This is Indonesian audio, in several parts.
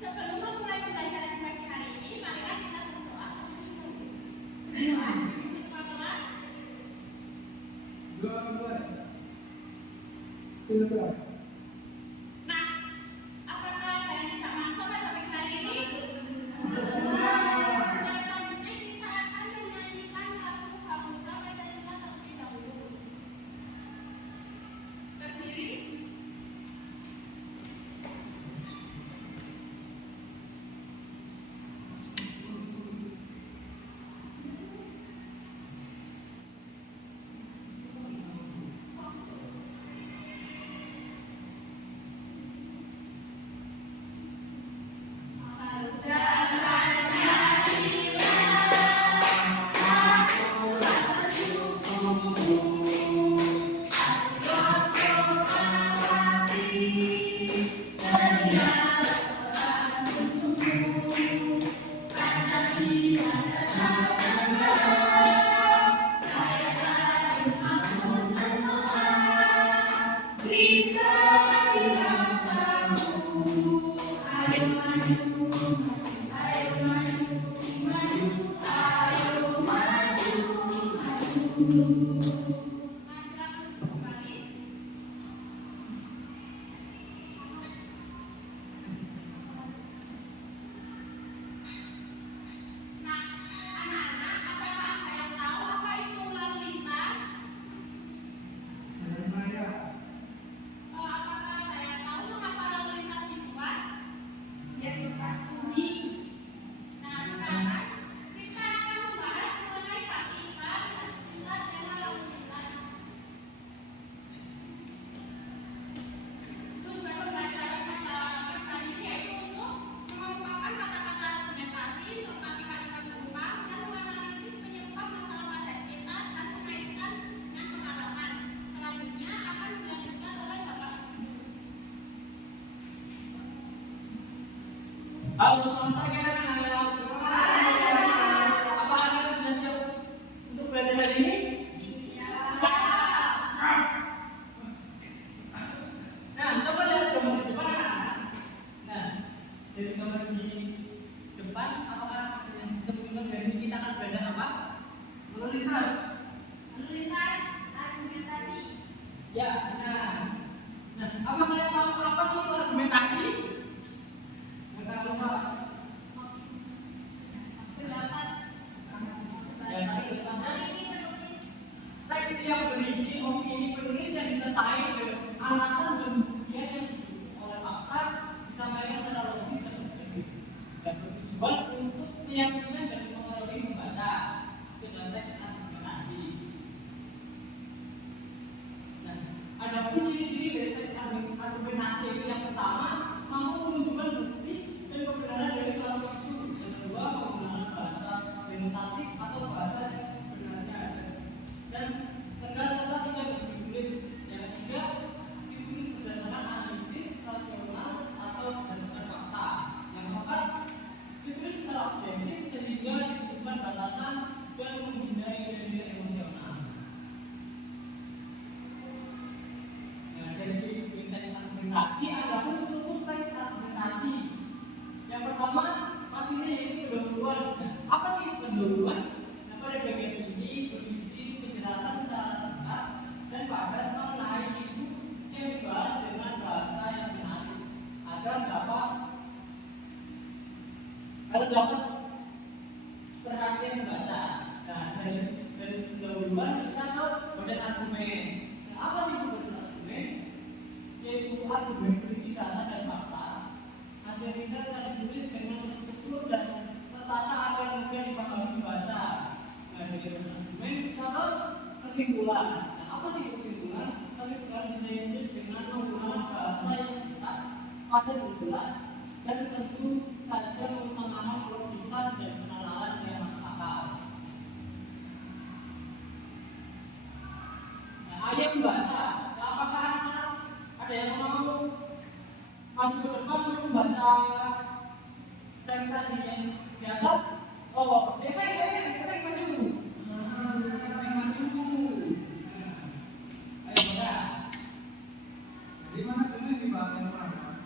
Sebelum memulai pembelajaran pagi hari ini, marilah kita berdoa sambil menunggu. Berdoa, ketua kelas. Nah, apakah ada yang tidak masuk pada pagi hari ini? Nah, selanjutnya kita akan menyanyikan lagu Garuda Pancasila terlebih dahulu. Berdiri. Halo, sebentar kita kan ada. Apakah kalian sudah siap untuk belajar hari ini? Nah, coba lihat gambar di depan anak-anak. Nah, dari gambar di depan, apakah yang bisa menunjukkan hari ini kita akan belajar apa? Lalu lintas. Argumentasi. Ya, benar. Nah, apa kalian tahu apa sih itu argumentasi? Teks yang berisi opini penulis yang disertai dengan alasan dan pembuktian yang didukung oleh fakta disampaikan secara logis dan objektif dan bertujuan untuk meyakinkan dan mempengaruhi membaca dengan teks argumentasi. Nah, ada pun ciri-ciri dari teks argumentasi itu yang pertama mampu menunjukkan bukti dan kebenaran dari suatu isu. Yang kedua menggunakan bahasa denotatif atau bahasa yang sebenarnya ada dan tegas serta tidak berbelit. Yang ketiga ditulis berdasarkan analisis rasional atau berdasarkan fakta. Yang keempat ditulis secara objektif sehingga dibutuhkan batasan dan menghindari nilai emosional. Nah, dari ciri-ciri teks argumentasi ada pun struktur teks argumentasi. Yang pertama pastinya yaitu pendahuluan. Nah, apa sih pendahuluan? Nah, pada bagian ini berisi penjelasan secara singkat dan padat mengenai isu yang dibahas dengan bahasa yang menarik agar dapat perhatian membaca. Nah, dari pendahuluan kita ke badan argumen. Nah, apa sih badan argumen? Yaitu argumen berisi data dan fakta. Hasil riset yang ditulis dengan terstruktur dan tertata agar mudah dipahami membaca. Nah, dari badan argumen kita ke kesimpulan. Nah, apa sih kesimpulan? Kesimpulan bisa ditulis dengan menggunakan bahasa yang singkat, padat dan jelas, dan tentu saja mengutamakan logisan dan penalaran yang masuk akal. Nah, ayo membaca. Nah, apakah anak-anak ada yang mau maju ke depan untuk membaca cerita di atas? Oh, Deveng maju. Dari mana dulu nih Pak yang pertama?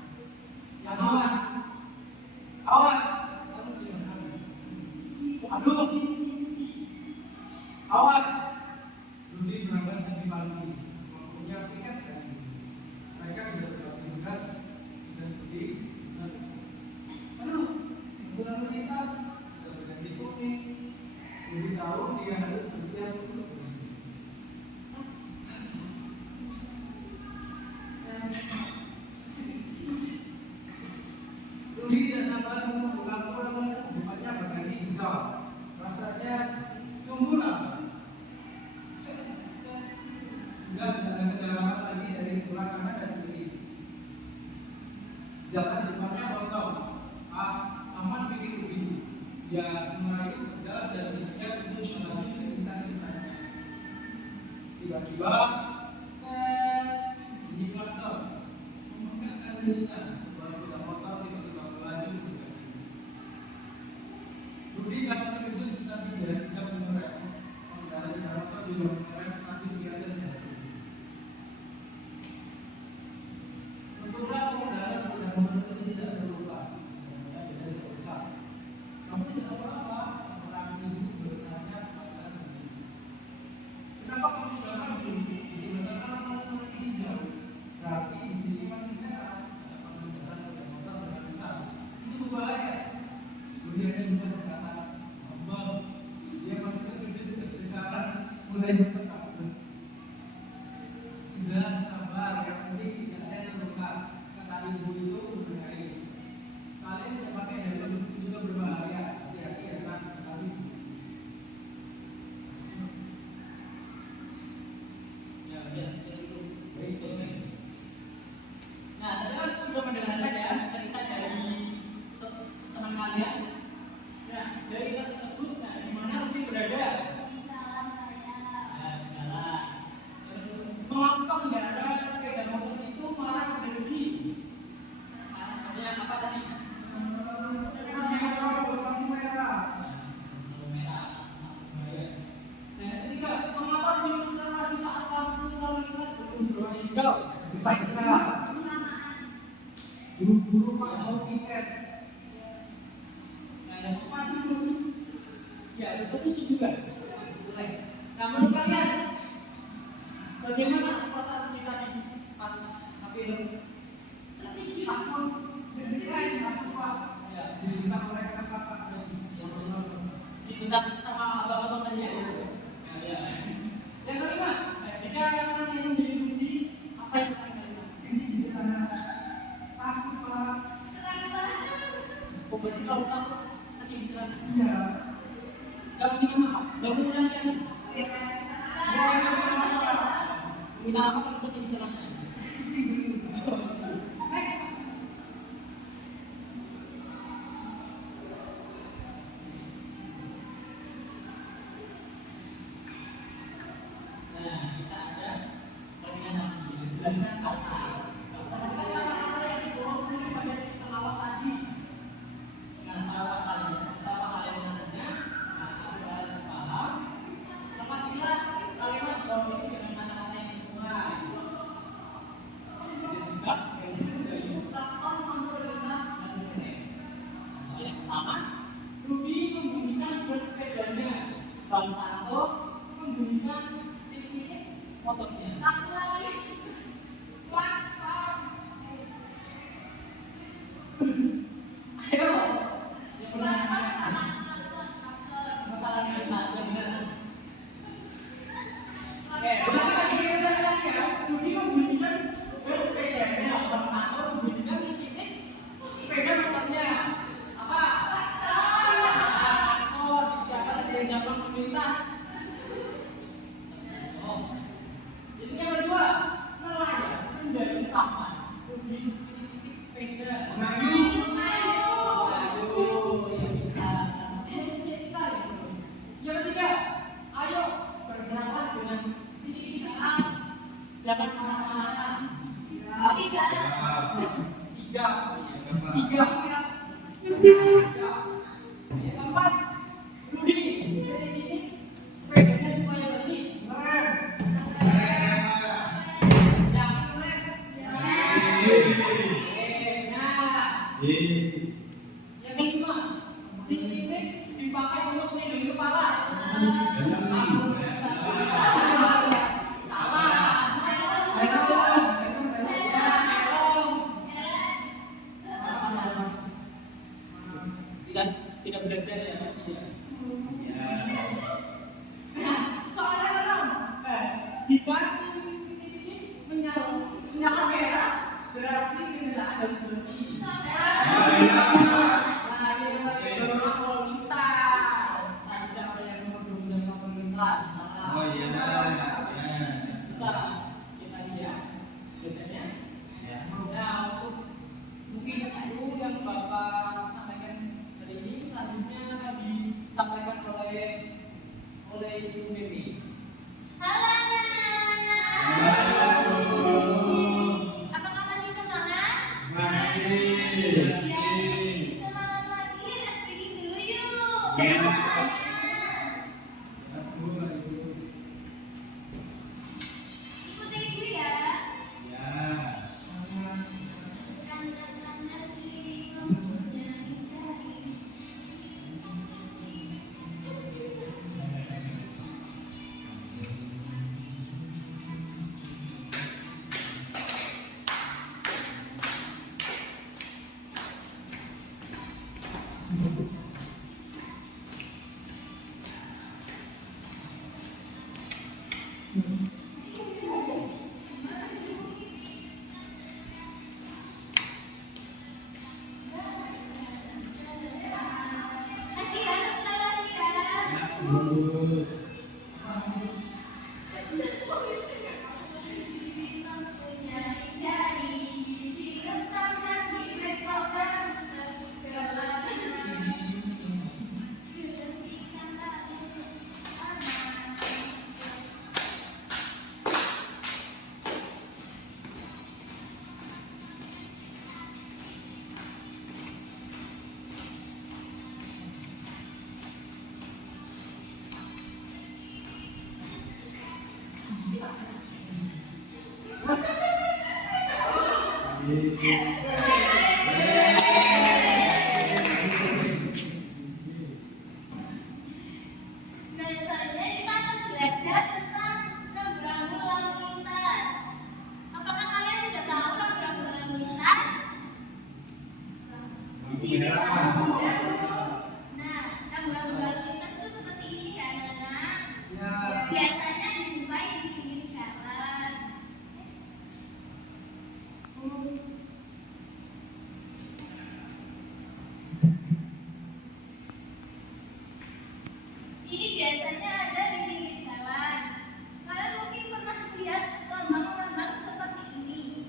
berangkat lagi dari sekolah kanan dan kiri. Jalan depannya kosong. Aman pikir begitu. Dia mengayuh tegak dan bersiap untuk menuju sekitar depannya. Tiba-tiba, bunyi klakson. Memegakkan dirinya sebuah sepeda motor tiba-tiba melaju mendekati. Rudi sangat terkejut tetapi dia sigap mengerem. Pengendara sepeda motor juga mengerem tapi dia terjatuh. Untunglah pengendara sepeda motor itu tidak terluka, sebenarnya tidak rusak. Kamu tidak apa-apa, seorang ibu bertanya kepada Rudi. Kenapa kamu sudah maju? Di sebelah sana masih hijau. Berarti di sini masih merah. Ada pengendara sepeda motor dengan besar. Itu berbahaya. Kemudian dia bisa berkata, "Abang, dia masih terkejut sekarang mulai bercakap. Sudah sabar, yang penting tidak ada yang terluka." Kata ibu itu mengenai kalian tidak pakai helm itu juga berbahaya. Hati-hati ya kan, saling. Nah, tadi kan sudah mendengarkan ya cerita dari teman kalian. Nah, dari cerita tersebut, nah, di mana Rudi berada? Di jalan raya. Nah, di jalan. Mengapa pengendara sepeda motor itu marah pada Rudi? Karena sebenarnya apa tadi? Lampu merah. Lampu merah. Nah, yang ketiga, mengapa Rudi memutar maju saat lampu lalu lintas berubah hijau? Gesa-gesa. Kesamaan. Buru-buru Pak mau tiket. Nah, yang keempat susu. Ya, lupa susu juga. Boleh. Nah, menurut kalian, bagaimana perasaan kita tadi pas hampir Terpikir. Takut. Takut Pak. ya, Diminta oleh kakak-kakak. diminta sama abang-abang tadi ya? Nah, ya. Yang kelima, jika yang akan menjadi Rudi, apa yang akan kalian? Ini anak takut Pak. Ketakutan. Oh, berarti kalau takut kecil celana. Iya. Kamu minta maaf, gak mengulangi kan? Minta maaf kalau kecil celana. Next. Nah, kita ada permainan lagi, belajar kata. Kita kata-kata yang disuruh tulis pada titik awas tadi. Dengan tahu katanya, pertama kalian nantinya, kalian paham. Apabila kalimat bawah ini dengan kata-kata yang sesuai. Jadi singkat, gayu, klakson, lampu lintas, dan rem. Nah, soal yang pertama, Rudi membunyikan ban sepedanya. Bang Tanto membunyikan titik motornya. Lalu klakson. Ayo, yang benar. Klakson, klakson, klakson. Masalah yang benar, yang benar. Ulangi lagi ya. Rudi membunyikan ban sepedanya. Bang Tanto membunyikan titik sepeda motornya. Apa? Klakson. Siapa tadi yang jawab lalu lintas? Oh. Itu yang kedua, nelayan menjadi sama. Rudi titik-titik sepeda. Mengayuh. Aduh, ya kita. Yang ketiga, ayo bergeraklah dengan titik-titik. Jangan panas-panasan. Sigap. Sigap. Sigap. Sigap. Yang keempat, Rudi, titik-titik sepedanya supaya berhenti. Rem. Yakin keren? Nah, yang kelima, titik-titik dipakai untuk melindungi kepala. Sama. Tidak belajar ya, Mas? Nah, soalnya dong, jika titik-titik menyala merah, berarti kendaraan harus berhenti. Nah, ini yang tadi dorong lalu lintas. Tadi siapa yang mendorong lalu lintas? Oh iya. Kita lihat Dan selanjutnya kita akan belajar tentang rambu-rambu lalu lintas. Apakah kalian sudah tahu rambu-rambu lalu lintas? Sedikit tahu. Nah, rambu-rambu lalu lintas itu seperti ini ya, anak-anak. Biasanya dijumpai di pinggir jalan. Ini biasanya ada di pinggir jalan. Kalian mungkin pernah lihat lambang-lambang seperti ini.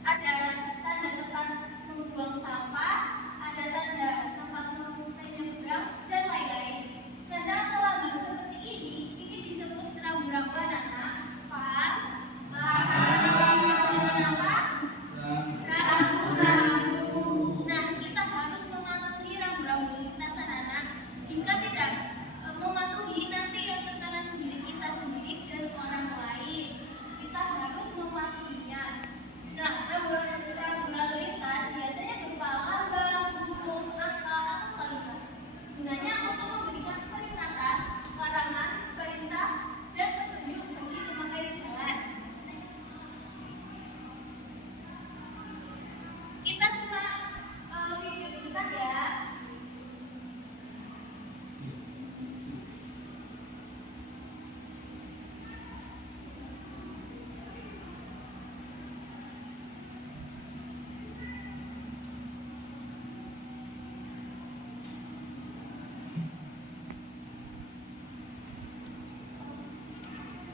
Ada tanda tempat membuang sampah, ada tanda tempat menyeberang, dan lain-lain. Tanda atau lambang seperti ini disebut rambu-rambu anak-anak. Paham? Disebut dengan apa? Rambu-rambu. Nah, kita harus mematuhi rambu-rambu lintas anak-anak. Jika tidak mematuhi, nanti yang terkena sendiri kita sendiri dan orang lain. Kita harus mematuhinya. Nah, rambu-rambu lalu lintas biasanya berupa lambang, huruf, angka, atau kalimat. Gunanya untuk memberikan peringatan, larangan, perintah, dan petunjuk bagi pemakai jalan. Kita simak video ini ya.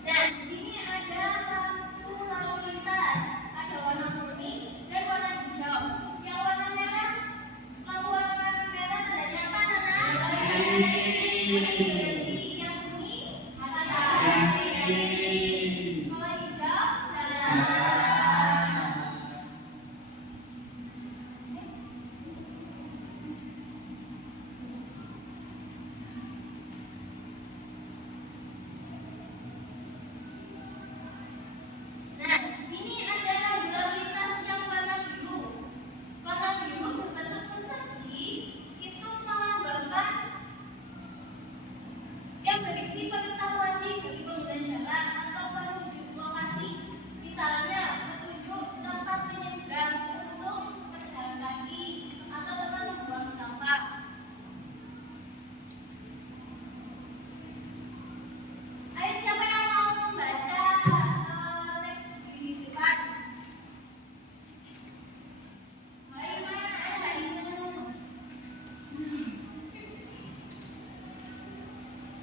Dan di sini ada lampu lalu lintas, ada warna kuning dan warna hijau. Yang warna merah, lampu warna merah tandanya apa, Nana? Berhenti. Yang kuning, hati-hati. Kalau hijau, jalan. Nah, di sini ada rambu lalu lintas yang warna biru. Warna biru berbentuk persegi, itu melambangkan yang berisi perintah wajib bagi pengguna jalan atau penunjuk lokasi. Misalnya, petunjuk tempat menyeberang untuk pejalan kaki atau tempat membuang sampah. Ayo, siapa yang mau membaca teks di depan? Ayo, baca ini.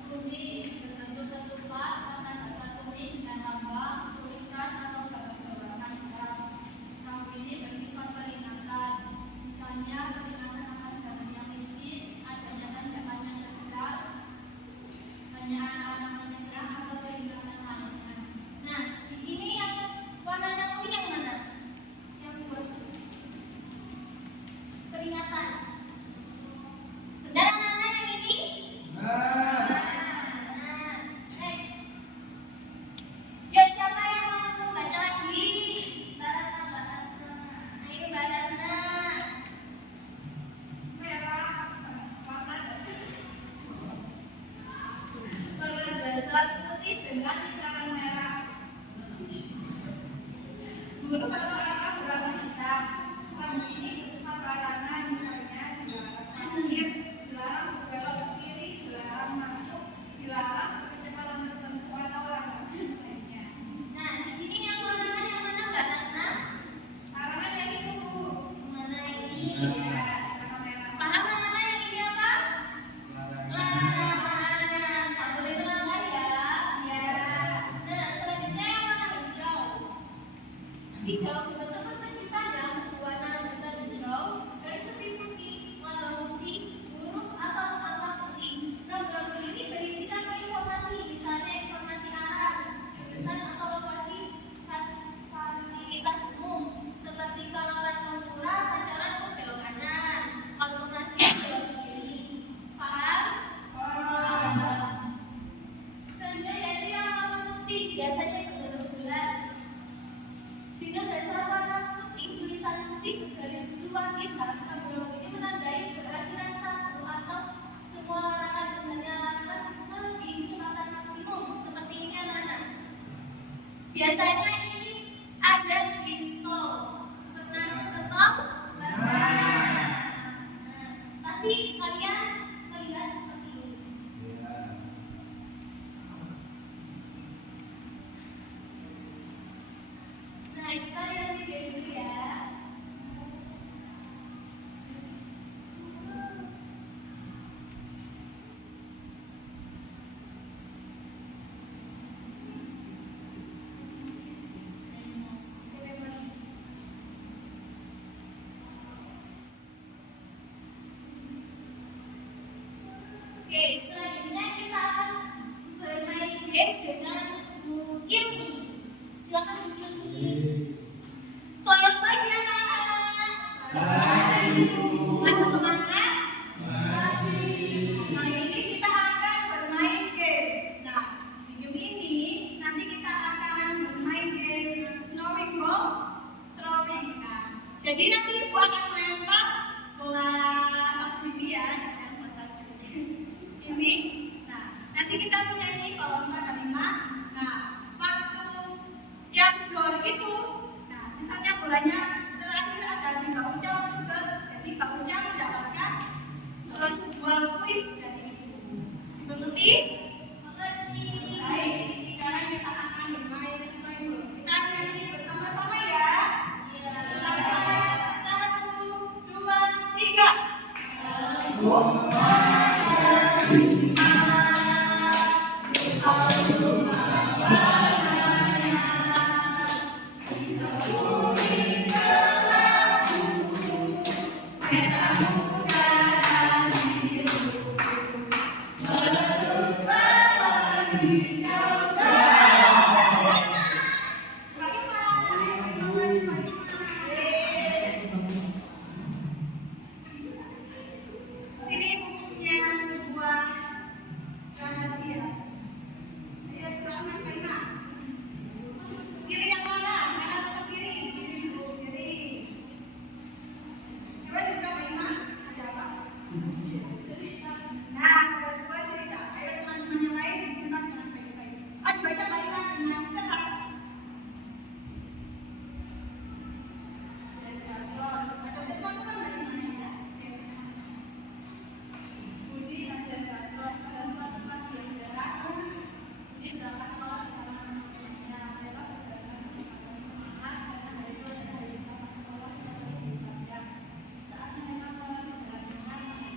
Kunci berbentuk ketupat, warna dasar kuning dan lambang, tulisan atau gambar-gambaran hitam. Rambu ini bersifat peringatan. Misalnya, peringatan akan jalan yang licin, ajakan jalan yang terdekat, hanya anak-anak menyeberang atau peringatan lainnya. Nah, di sini yang warnanya kuning yang mana? Yang buat peringatan. Benar anak-anak yang ini? Nah, next. Ya, siapa yang mau membaca lagi? Baratna. Ayo, Baratna. Merah, warna dasar. Warna dasar putih dengan lingkaran merah. Huruf atau angka berwarna hitam. Rambu ini bersifat larangan, misalnya dilarang parkir, dilarang berbelok ke kiri, dilarang masuk, dilarang kecepatan tertentu atau larangan lainnya. Nah, di sini yang larangan yang mana, Mbak Ratna? Larangan yang itu, Bu. Mana ini? Ya, warna merah. Paham anak-anak yang ini apa? Larangan. Tak boleh melanggar ya. Ya. Nah, selanjutnya yang warna hijau. Hijau berbentuk persegi padam, warna dasar hijau, garis tepi putih, lambang putih, huruf atau angka putih. Rambu-rambu ini berisikan informasi, misalnya informasi arah, jurusan atau lokasi fasilitas umum, seperti kalau Pantura, Pancoran belok kanan, kalau masjid belok kiri. Paham? Paham. Selanjutnya yaitu yang warna putih, biasanya berbentuk bulat dengan dasar warna Nanti garis luar kita, rambu-rambu ini menandai berakhirnya satu atau semua larangan misalnya larangan melebihi kecepatan maksimum seperti ini anak-anak. Biasanya ini ada di tol. Pernah ke tol? Pernah. Nah, pasti kalian melihat seperti ini. Nah, kita lihat video dulu ya. Oke, selanjutnya kita akan bermain game dengan Bu Kirni. Silakan Bu Kirni. Selamat pagi anak-anak. Masih semangat? Masih. Hari ini kita akan bermain game. Nah, di game ini nanti kita akan bermain game snowing ball, throwing. Nah, jadi nanti Ibu akan melempar bola satu ini ya. Ini, nah nanti kita menyanyi kalau enggak kalimat. Nah waktu yang gol itu, nah misalnya bolanya terakhir ada di Pak Uca waktu gol, jadi Pak Uca mendapatkan sebuah kuis dari Ibu. Mengerti? Mengerti. Baik, sekarang kita akan bermain snowball. Kita nyanyi bersama-sama ya. Iya. Satu, dua, tiga. Sini bukunya sebuah rahasia. Ayo silakan Pak. Pilih yang mana? Kanan atau kiri? Kiri. Coba dibuka Pak Ima. Ada apa? Nah, ada sebuah cerita. Ayo teman-teman yang lain disimak dengan baik-baik. Ayo baca Pak Ima dengan keras. Ada teman-teman Pak Ima ya. Budi Nasir Gatot pada suatu pagi yang cerah, Budi berangkat sekolah bersama teman-temannya. Mereka berjalan dengan semangat karena hari itu adalah hari pertama sekolah yang lebih panjang. Saat mereka mulai berjalan dengan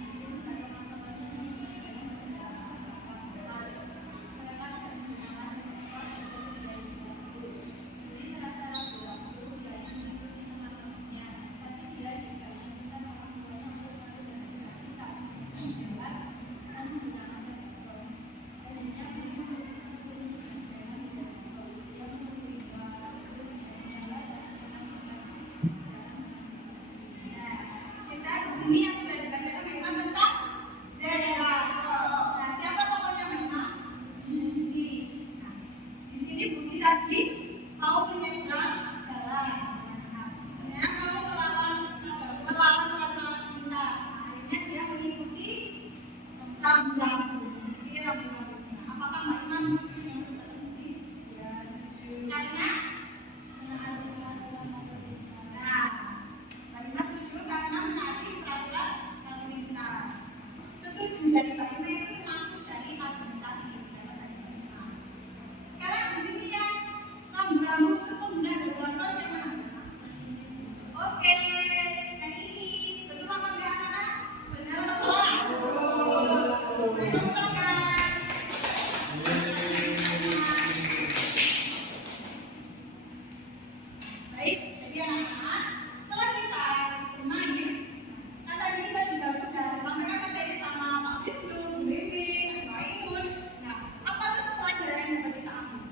Budi dan teman-temannya menunjukkan perjalanan kapal. Mereka sedang menggunakan kelas untuk menjadi guru. Budi merasa ragu-ragu dia ingin mengikuti teman-temannya, tapi dia juga ingin bisa orang tuanya untuk maju dan tidak bisa. Dan menggunakan teknologi. Akhirnya Budi memutuskan untuk menunjukkan dengan teknologi. Dia menemui dua guru misalnya dan kita di sini yang sudah dibacakan memang tentang zebra cross. Nah, siapa tokohnya memang? Budi. Nah, di sini Budi tadi mau menyeberang jalan. Nah, sebenarnya mau melawan peraturan lintas. Akhirnya dia mengikuti rambu-rambu. Ini rambu-rambu. Nah, apakah Mbak Ima setuju dengan perbuatan Budi? Ya, setuju. Karena? Nah, Mbak Ima setuju karena menaati peraturan lalu lintas. Setuju dari Mbak Ima itu termasuk dari argumentasi. Sekarang di sini ya rambu-rambu untuk pengguna zebra cross yang mana? Oke, yang ini betul apa enggak anak-anak? Benar atau salah? Tepuk tangan. Baik, jadi anak-anak, setelah kita bermain, kan tadi kita juga sudah sampaikan materi sama Pak Wisnu, Bu Bibi, Mbak Ainun. Nah, apa tuh pelajaran yang dapat kita ambil?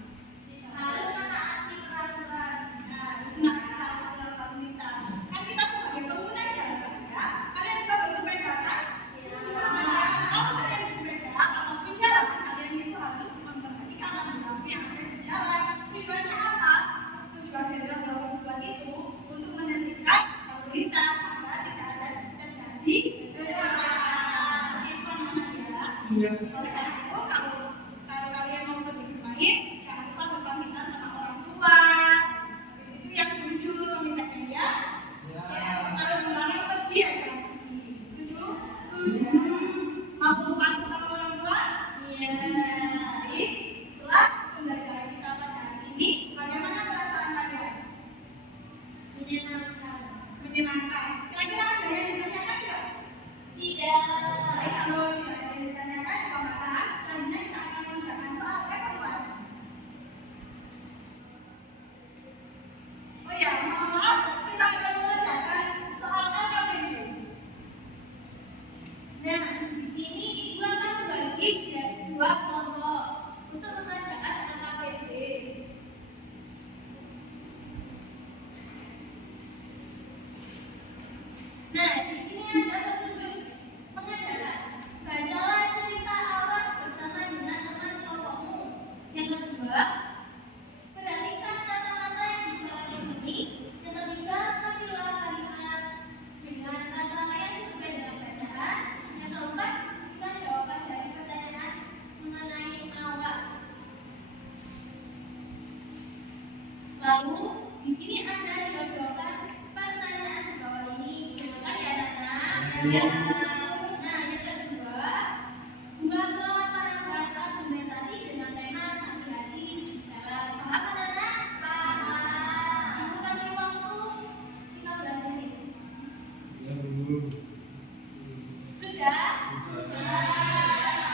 Harus menaati peraturan. Nah, harus menaati peraturan lalu lintas. Kan kita sebagai pengguna jalan ya, kalian suka bersepeda kan? Nah, kalau kalian bersepeda ataupun jalan, kalian itu harus memperhatikan lampu-lampu yang ada di jalan. Tujuannya apa? Tujuan dari lampu-lampu itu untuk menentukan menyenangkan. Kira-kira ada yang ditanyakan tidak? Tidak. Baik, kalau tidak ada yang ditanyakan, maka selanjutnya kita akan mengerjakan soal evaluasi. Oh ya, mohon maaf, kita akan mengerjakan soal LKPD. Nah, di sini ibu akan membagi dari dua kelompok untuk mengerjakan LKPD. Nah, di sini ada petunjuk pengerjaan. Bacalah cerita awas bersama dengan teman kelompokmu. Yang kedua, perhatikan kata-kata yang disalahin ini. Yang ketiga, pilihlah kalimat dengan kata yang sesuai dengan bacaan. Yang keempat, diskusikan jawaban dari pertanyaan mengenai awas. Lalu, di sini Anda jawabkan pertanyaan di bawah ini. Dengarkan ya, anak-anak. Iya. Nah, yang kedua, buatlah paragraf argumentasi dengan tema hati-hati bicara. Paham, anak-anak? Paham. Ibu kasih waktu 15 menit. Sudah?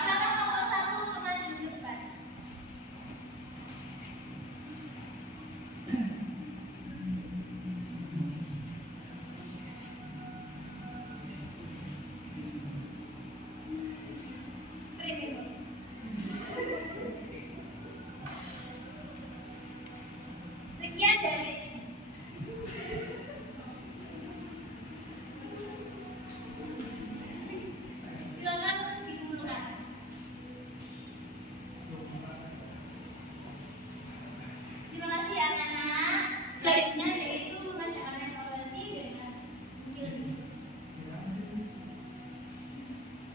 Silakan kelompok 1 untuk maju ke depan. Sekian dari silakan dimulai. Terima kasih anak-anak. Selanjutnya yaitu mengerjakan evaluasi dengan mungkin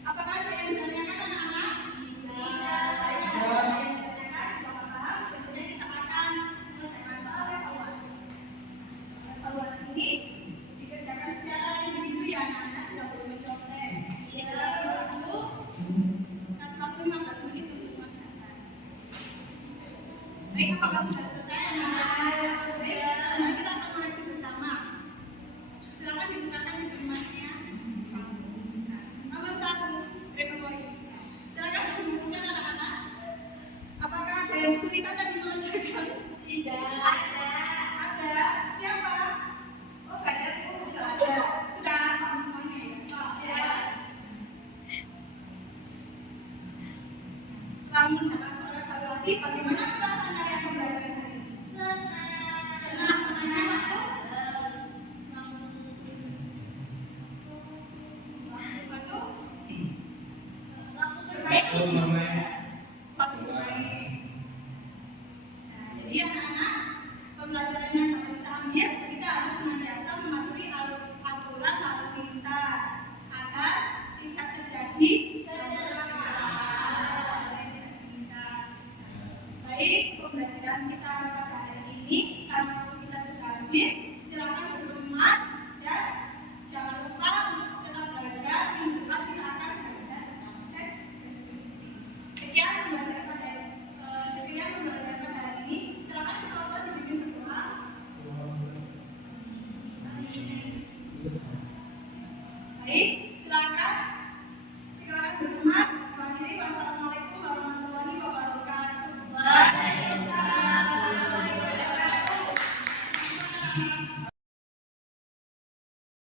Apakah ada yang ditanyakan anak-anak? tidak. Kalau ada yang ditanyakan, paham? Selanjutnya kita akan mengerjakan soal evaluasi. Evaluasi ini dikerjakan secara individu ya anak-anak, tidak boleh mencontek. Iya. Kasih waktu 15 menit untuk mengerjakan. Baik, apakah sudah selesai anak-anak? Baik, mari kita akan koreksi bersama. Silakan dibukakan informasinya. Nomor 1, memori. Silakan dibukakan anak-anak. Apakah ada yang kesulitan tadi mengerjakan? Tidak. Ada. Siapa? Oh, nggak ada. Oh, nggak ada. Sudah paham semuanya ya? Ya. Setelah mendapat soal evaluasi, bagaimana perasaan kalian pembelajaran hari ini? Senang. Senangnya waktu? Waktu? Waktu bermain. Waktu bermain. Nah, jadi anak-anak, pembelajaran yang harus kita ambil, kita harus senantiasa mematuhi aturan lalu lintas agar tidak terjadi baik pembelajaran kita pada hari ini karena waktu kita sudah habis,